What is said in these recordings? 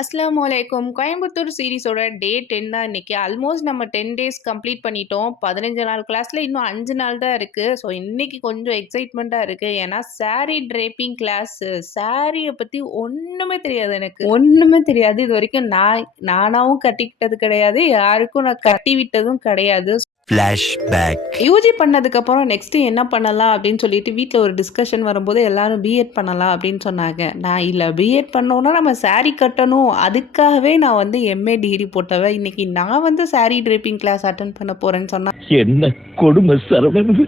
அஸ்ஸலாமு அலைக்கும். கோயம்புத்தூர் சீரிஸோட டே 10 தான் இன்னைக்கு. ஆல்மோஸ்ட் நம்ம 10 டேஸ் கம்ப்ளீட் பண்ணிட்டோம். 15 நாள் கிளாஸ்ல இன்னும் 5 நாள் தான் இருக்கு. ஸோ இன்னைக்கு கொஞ்சம் எக்ஸைட்மெண்ட்டா இருக்கு. ஏன்னா சாரி ட்ரேப்பிங் கிளாஸு. சாரிய பத்தி ஒண்ணுமே தெரியாது எனக்கு. ஒண்ணுமே தெரியாது. இதுவரைக்கும் நானாவும் கட்டிக்கிட்டது கிடையாது. யாருக்கும் நான் கட்டி விட்டதும் கிடையாது. ஃப்ளாஷ்பேக். யூஜி பண்ணதுக்கப்புறம் நெக்ஸ்ட்டு என்ன பண்ணலாம் அப்படின்னு சொல்லிட்டு வீட்ல ஒரு டிஸ்கஷன் வரும்போது எல்லாரும் பிஎட் பண்ணலாம் அப்படின்னு சொன்னாங்க. நான் இல்ல பிஎட் பண்ணோம்னா நம்ம சாரி கட்டணும். அதுக்காகவே நான் வந்து எம்ஏ டிகிரி போட்டவ. இன்னைக்கு நான் வந்து சாரி ட்ரேப்பிங் கிளாஸ் அட்டெண்ட் பண்ண போறேன்னு சொன்னா என்ன கொடுமை சரவணன்.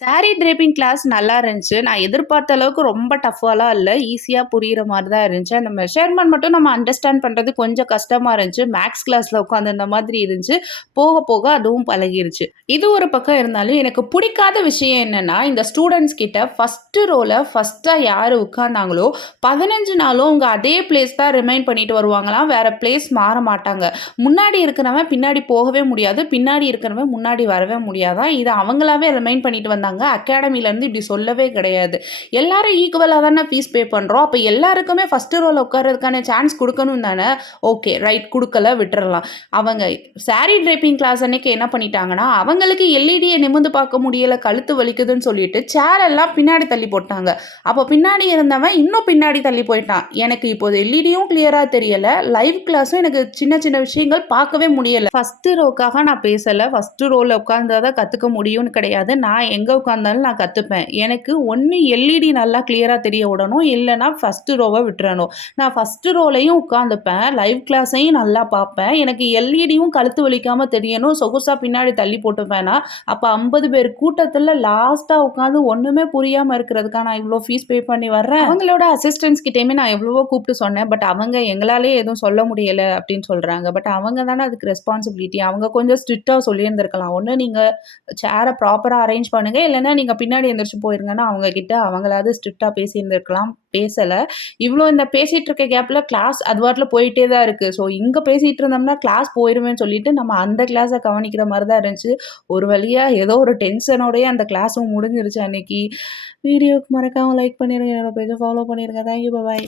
சாரி ட்ரேப்பிங் கிளாஸ் நல்லா இருந்துச்சு. நான் எதிர்பார்த்த அளவுக்கு ரொம்ப டஃப்பாலாம் இல்ல. ஈஸியா புரியிற மாரி தான் இருந்துச்சு. அந்த மெஷர்மென்ட் மட்டும் நம்ம அண்டர்ஸ்டாண்ட் பண்றது கொஞ்சம் கஷ்டமா இருந்துச்சு. மேத்ஸ் கிளாஸ்ல உட்காந்துருந்த மாதிரி இருந்துச்சு. போக போக அதுவும் பழகிருச்சு. இது ஒரு பக்கம் இருந்தாலும் எனக்கு பிடிக்காத விஷயம் என்னன்னா, இந்த ஸ்டூடண்ட்ஸ் கிட்ட ஃபர்ஸ்ட் ரோல ஃபர்ஸ்ட்டா யாரு உட்கார்ந்தாங்களோ 15 நாளும் அவங்க அதே பிளேஸ் தான் ரிமைண்ட் பண்ணிட்டு வருவாங்களாம். வேற பிளேஸ் மாற மாட்டாங்க. முன்னாடி இருக்கிறவன் பின்னாடி போகவே முடியாது. பின்னாடி இருக்கிறவன் முன்னாடி வரவே முடியாதாம். இத அவங்களாவே ரிமைண்ட் பண்ணிட்டு வந்தாங்க. அகாடமிலேருந்து இப்படி சொல்லவே கிடையாது. எல்லாரும் ஈக்குவலாக தானே ஃபீஸ் பே பண்ணுறோம். அப்போ எல்லாருக்குமே ஃபஸ்ட்டு ரோல உட்கார்றதுக்கான சான்ஸ் கொடுக்கணும் தானே. ஓகே ரைட், கொடுக்கல விட்டுறலாம். அவங்க சாரி ட்ரேப்பிங் கிளாஸ் அன்னைக்கு என்ன பண்ணிட்டாங்கன்னா, அவங்களுக்கு எல்இடியை நிமிர்ந்து பார்க்க முடியலை, கழுத்து வலிக்குதுன்னு சொல்லிட்டு சேர் எல்லாம் பின்னாடி தள்ளி போட்டாங்க. அப்போ பின்னாடி இருந்தவன் இன்னும் பின்னாடி தள்ளி போயிட்டான். எனக்கு இப்போ எல்இடியும் கிளியராக தெரியலை, லைவ் கிளாஸும் எனக்கு சின்ன சின்ன விஷயங்கள் பார்க்கவே முடியலை. ஃபஸ்ட்டு ரோக்காக நான் பேசலை. ஃபஸ்ட்டு ரோவில் உட்கார்ந்தா தான் கற்றுக்க முடியும்னு கிடையாது. நான் எங்கே உட்காந்தாலும் நான் கற்றுப்பேன். எனக்கு ஒன்று எல்இடி நல்லா கிளியராக தெரிய விடணும், இல்லைனா ஃபஸ்ட்டு ரோவை விட்டுறணும். நான் ஃபஸ்ட்டு ரோலையும் உட்காந்துப்பேன், லைவ் கிளாஸையும் நல்லா பார்ப்பேன். எனக்கு எல்இடியும் கழுத்து வலிக்காமல் தெரியணும், சொகுசாக பின்னாடி தள்ளி போட்டுப்பேன்னா அப்போ 50 பேர் கூட்டத்தில் லாஸ்ட்டாக உட்காந்து ஒன்றுமே புரியாமல் இருக்கிறதுக்காக நான் இவ்வளோ ஃபீஸ் பே பண்ணி வர்றேன். அவங்களோட அசிஸ்டன்ஸ் கிட்டேயுமே நான் எவ்வளவோ கூப்பிட்டு சொன்னேன். பட் அவங்க எங்களாலே எதுவும் சொல்ல முடியலை அப்படின்னு சொல்கிறாங்க. பட் அவங்க தானே அதுக்கு ரெஸ்பான்சிபிலிட்டி. அவங்க கொஞ்சம் ஸ்ட்ரிக்டாக சொல்லியிருந்திருக்கலாம். ஒன்று நீங்கள் சேரை ப்ராப்பராக அரேஞ்ச் பண்ணுங்க, இல்லைன்னா நீங்கள் பின்னாடி எந்திரிச்சு போயிருங்கன்னா அவங்க கிட்ட அவங்களாவது ஸ்ட்ரிக்டாக பேசியிருந்திருக்கலாம். பேசலை. இவ்வளோ இந்த பேசிகிட்டு இருக்க கேப்பில் கிளாஸ் அது வாட்டில் போயிட்டே தான் இருக்குது. ஸோ இங்கே பேசிகிட்டு இருந்தோம்னா கிளாஸ் போயிடுவேன்னு சொல்லிட்டு நம்ம அந்த கிளாஸை கவனிக்கிற மாதிரி தான் இருந்துச்சு. ஒரு வழியாக ஏதோ ஒரு டென்ஷனோடய அந்த கிளாஸும் முடிஞ்சிருச்சு அன்னைக்கு. வீடியோவுக்கு மறக்காமல் லைக் பண்ணிடுங்க, என்னோட பேஜை ஃபாலோ பண்ணிடுங்க. தேங்க்யூ, பாய்.